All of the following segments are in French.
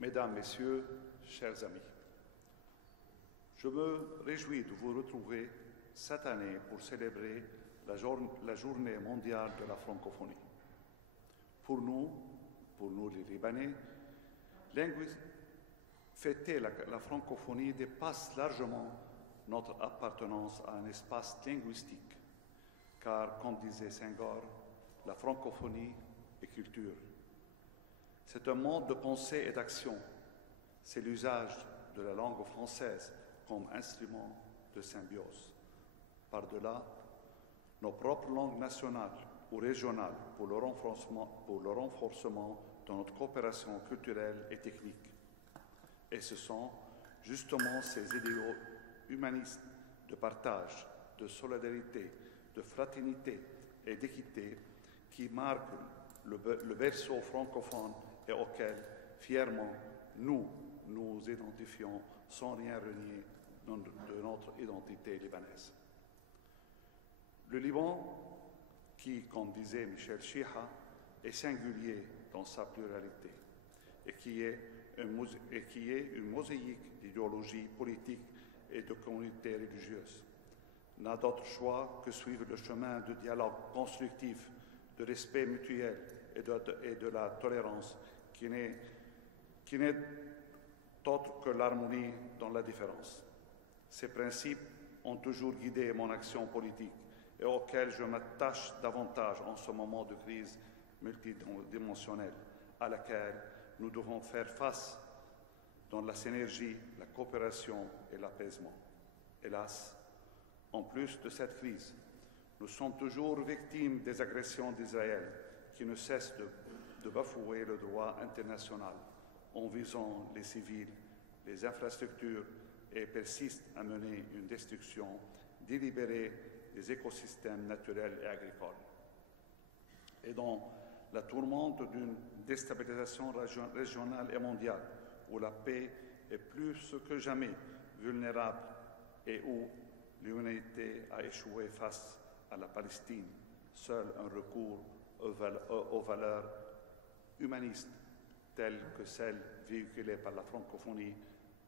Mesdames, Messieurs, chers amis, je me réjouis de vous retrouver cette année pour célébrer la journée mondiale de la francophonie. Pour nous les Libanais, fêter la francophonie dépasse largement notre appartenance à un espace linguistique, car, comme disait Senghor, la francophonie est culture. C'est un mode de pensée et d'action. C'est l'usage de la langue française comme instrument de symbiose. Par-delà, nos propres langues nationales ou régionales pour le renforcement de notre coopération culturelle et technique. Et ce sont justement ces idéaux humanistes de partage, de solidarité, de fraternité et d'équité qui marquent le berceau francophone et auquel, fièrement, nous identifions sans rien renier de notre identité libanaise. Le Liban, qui, comme disait Michel Chiha, est singulier dans sa pluralité et qui est une mosaïque d'idéologies politiques et de communautés religieuses, n'a d'autre choix que suivre le chemin de dialogue constructif, de respect mutuel et de la tolérance qui n'est autre que l'harmonie dans la différence. Ces principes ont toujours guidé mon action politique et auxquels je m'attache davantage en ce moment de crise multidimensionnelle à laquelle nous devons faire face dans la synergie, la coopération et l'apaisement. Hélas, en plus de cette crise, nous sommes toujours victimes des agressions d'Israël qui ne cessent de bafouer le droit international en visant les civils, les infrastructures et persistent à mener une destruction délibérée des écosystèmes naturels et agricoles. Et dans la tourmente d'une déstabilisation régionale et mondiale, où la paix est plus que jamais vulnérable et où l'humanité a échoué face à la Palestine, seul un recours aux valeurs humanistes telles que celles véhiculées par la francophonie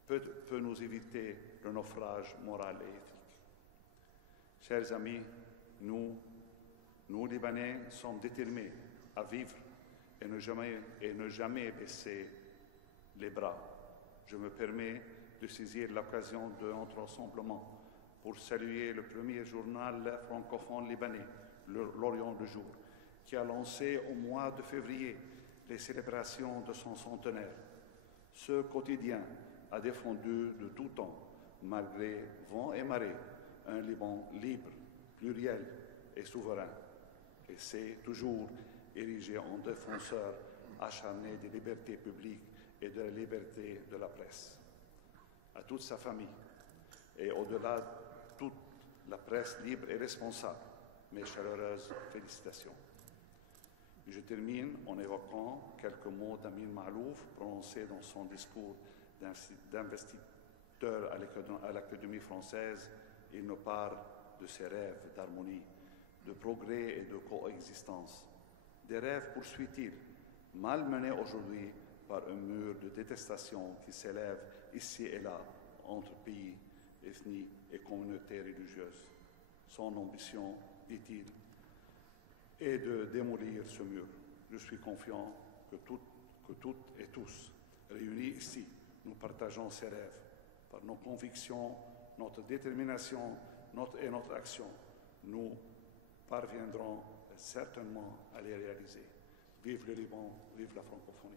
peut nous éviter le naufrage moral et éthique. Chers amis, nous Libanais, sommes déterminés à vivre et ne jamais baisser les bras. Je me permets de saisir l'occasion de notre rassemblement pour saluer le premier journal francophone libanais, l'Orient du Jour, qui a lancé au mois de février les célébrations de son centenaire. Ce quotidien a défendu de tout temps, malgré vents et marées, un Liban libre, pluriel et souverain, et s'est toujours érigé en défenseur acharné des libertés publiques et de la liberté de la presse. À toute sa famille et au-delà toute la presse libre et responsable, mes chaleureuses félicitations. Je termine en évoquant quelques mots d'Amin Maalouf prononcés dans son discours d'investiteur à l'Académie française. Il nous parle de ses rêves d'harmonie, de progrès et de coexistence. Des rêves, poursuit-il, malmenés aujourd'hui par un mur de détestation qui s'élève ici et là entre pays, ethnies et communautés religieuses. Son ambition, dit-il, est de démolir ce mur. Je suis confiant que toutes et tous, réunis ici, nous partageons ces rêves. Par nos convictions, notre détermination et notre action, nous parviendrons certainement à les réaliser. Vive le Liban, vive la francophonie.